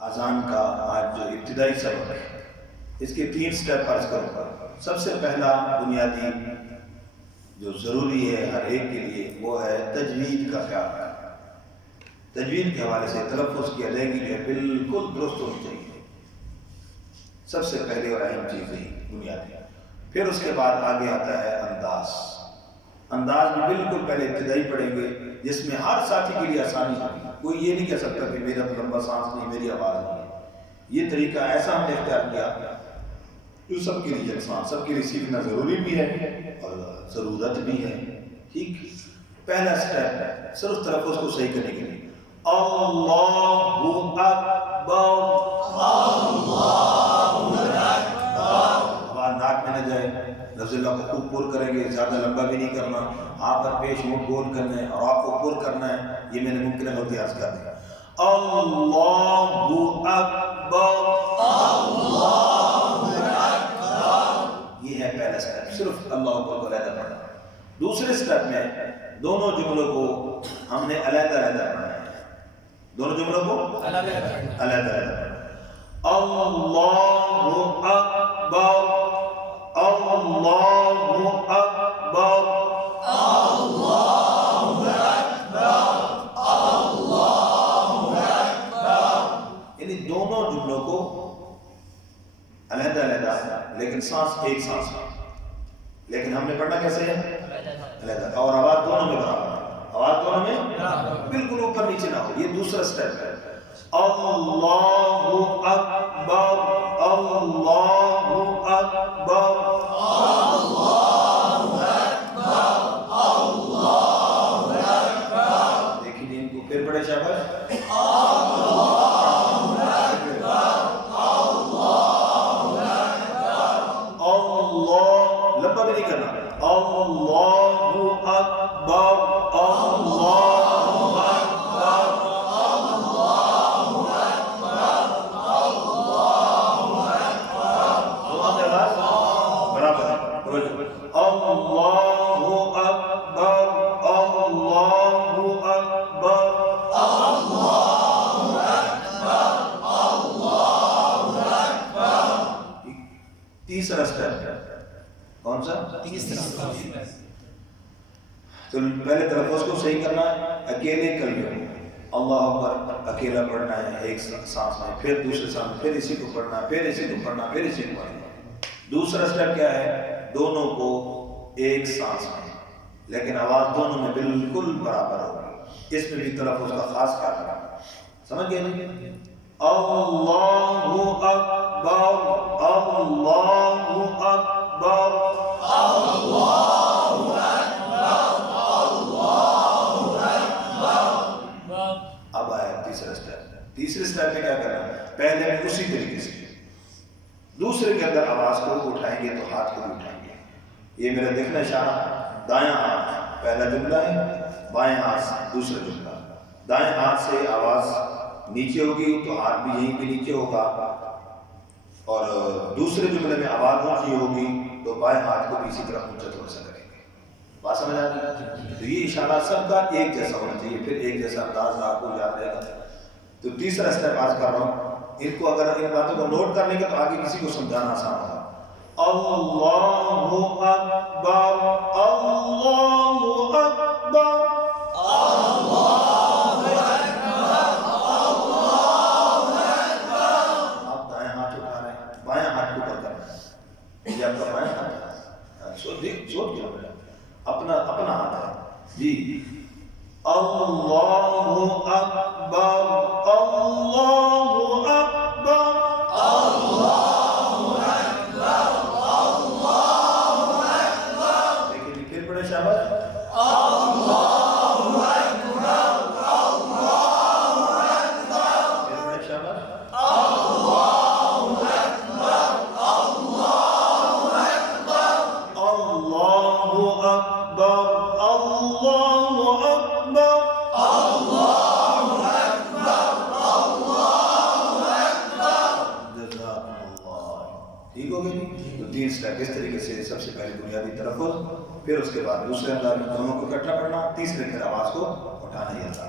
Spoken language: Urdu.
اذان کا آج جو ابتدائی سبق ہے اس کے 3 سٹیپ عرض کروں گا۔ سب سے پہلا بنیادی جو ضروری ہے ہر ایک کے لیے وہ ہے تجوید کا خیال رکھنا۔ تجوید کے حوالے سے تلفظ کی ادائیگی جو ہے بالکل درست ہونی چاہیے، سب سے پہلے اور اہم چیز ہے بنیادی۔ پھر اس کے بعد آگے آتا ہے انداز۔ انداز بھی بالکل پہلے ابتدائی پڑھیں گے جس میں ہر ساتھی کے لیے آسانی ہوگی۔ کوئی یہ نہیں کہہ سکتا کہ میرا لمبا سانس نہیں، میری آواز نہیں ہے۔ یہ طریقہ ایسا ہم نے اختیار کیا جو سب کے لیے یکساں، سب کے لیے سیکھنا ضروری بھی ہے اور ضرورت بھی ہے۔ ٹھیک، پہلا سٹیپ صرف تلفظ کو صحیح کرنے کے لیے اللہ اکبر، آواز ناک میں نہ جائے، لفظ اللہ کو خوب پر کریں گے، زیادہ لمبا بھی نہیں کرنا، آپ پر پیش منہ گول کرنا ہے اور آپ کو پر کرنا ہے۔ یہ میں نے ممکن ہے غلطی عرض کر دیا۔ اللہ اکبر، یہ ہے پہلا سٹیپ، صرف اللہ اکبر کو علیحدہ پڑھنا۔ دوسرے سٹیپ میں دونوں جملوں کو ہم نے علیحدہ علیحدہ پڑھنا ہے، دونوں جملوں کو علیحدہ علیحدہ پڑھنا۔ اللہ اکبر، اللہ اکبر، اللہ اکبر، اللہ اکبر، یعنی دونوں جملوں کو علیحدہ علیحدہ لیکن سانس ایک سانس میں، لیکن ہم نے پڑھنا کیسے ہے؟ علیحدہ، اور آواز دونوں میں برابر، آواز دونوں میں بالکل اوپر نیچے نہ ہو۔ یہ دوسرا سٹیپ ہے۔ اللہ اکبر، اللہ اکبر، اللہ اکبر، اللہ اکبر۔ دیکھیے ان کو پھر پڑھے شاباش۔ لمبا بھی نہیں کرنا۔ اللہ اکبر، اللہ اکبر، اللہ اکبر، برابر توجہ۔ اللہ اکبر، اللہ اکبر، اللہ اکبر۔ تیسرا سٹیپ کون سا؟ تیسرا۔ تو پہلے تلفظ کو صحیح کرنا ہے، اکیلے کلمے اللہ اکبر اکیلا پڑھنا ہے ایک سانس میں، پھر دوسرے سانس میں، پھر اسی کو پڑھنا، پھر اسی کو پڑھنا، پھر اسی کو پڑھنا۔ دوسرا سٹیپ کیا ہے؟ دونوں کو ایک سانس میں لیکن آواز دونوں میں بالکل برابر ہوگی۔ اس میں بھی تلفظ کا خاص خیال رکھنا، سمجھ گئے نہیں؟ اللہ اکبر، اللہ اکبر، اللہ اکبر، اللہ اکبر۔ اب آیا تیسرا سٹیپ۔ تیسرے سٹیپ میں کیا کرنا ہے؟ پہلے میں اسی طریقے سے دوسرے کے اندر آواز کو اٹھائیں گے تو ہاتھ کو بھی اٹھائیں گے۔ یہ میرا دیکھنا اشارہ، دایاں ہاتھ پہلا جملہ ہے، بائیں ہاتھ دوسرا جملہ۔ دائیں ہاتھ سے آواز نیچے ہوگی تو ہاتھ بھی یہیں پہ نیچے ہوگا، اور دوسرے جملے میں آواز اونچی ہوگی تو بائیں ہاتھ کو بھی اسی طرح اونچا تھوڑا سا کریں گے۔ بات سمجھ آ گئی؟ تو یہ اشارہ سب کا ایک جیسا ہونا چاہیے، پھر ایک جیسا انداز آپ کو یاد رہے گا۔ تو تیسرا سٹیپ آج کر رہا ہوں، ان کو اگر ان باتوں کو نوٹ کر لیں گے تو آگے کسی کو سمجھانا آسان ہوگا۔ اللہ اکبر، اللہ اکبر، اللہ اکبر، اللہ اکبر۔ آپ دائیں ہاتھ اٹھا رہے ہیں، بائیں ہاتھ کو اوپر کرنا ہے، یہ آپ کا بائیں ہاتھ ہے، سوچ کے اپنا ہاتھ ہے جی۔ اللہ اکبر، اللہ اکبر، اللہ اکبر، اللہ اکبر۔ لیکن پھر پڑھے شاباش۔ اللہ اکبر، اللہ اکبر، پھر پڑھے شاباش۔ اللہ اکبر، اللہ اکبر، اللہ اکبر، اللہ اکبر، اللہ اکبر، اللہ اکبر۔ جزاکم اللہ۔ ٹھیک ہو گئی؟ تو 3 سٹیپ اس طریقے سے، سب سے پہلے بنیادی تلفظ، پھر اس کے بعد دوسرے انداز میں دونوں کو اکٹھا پڑھنا، تیسرے پھر آواز کو اٹھانا ہی تھا۔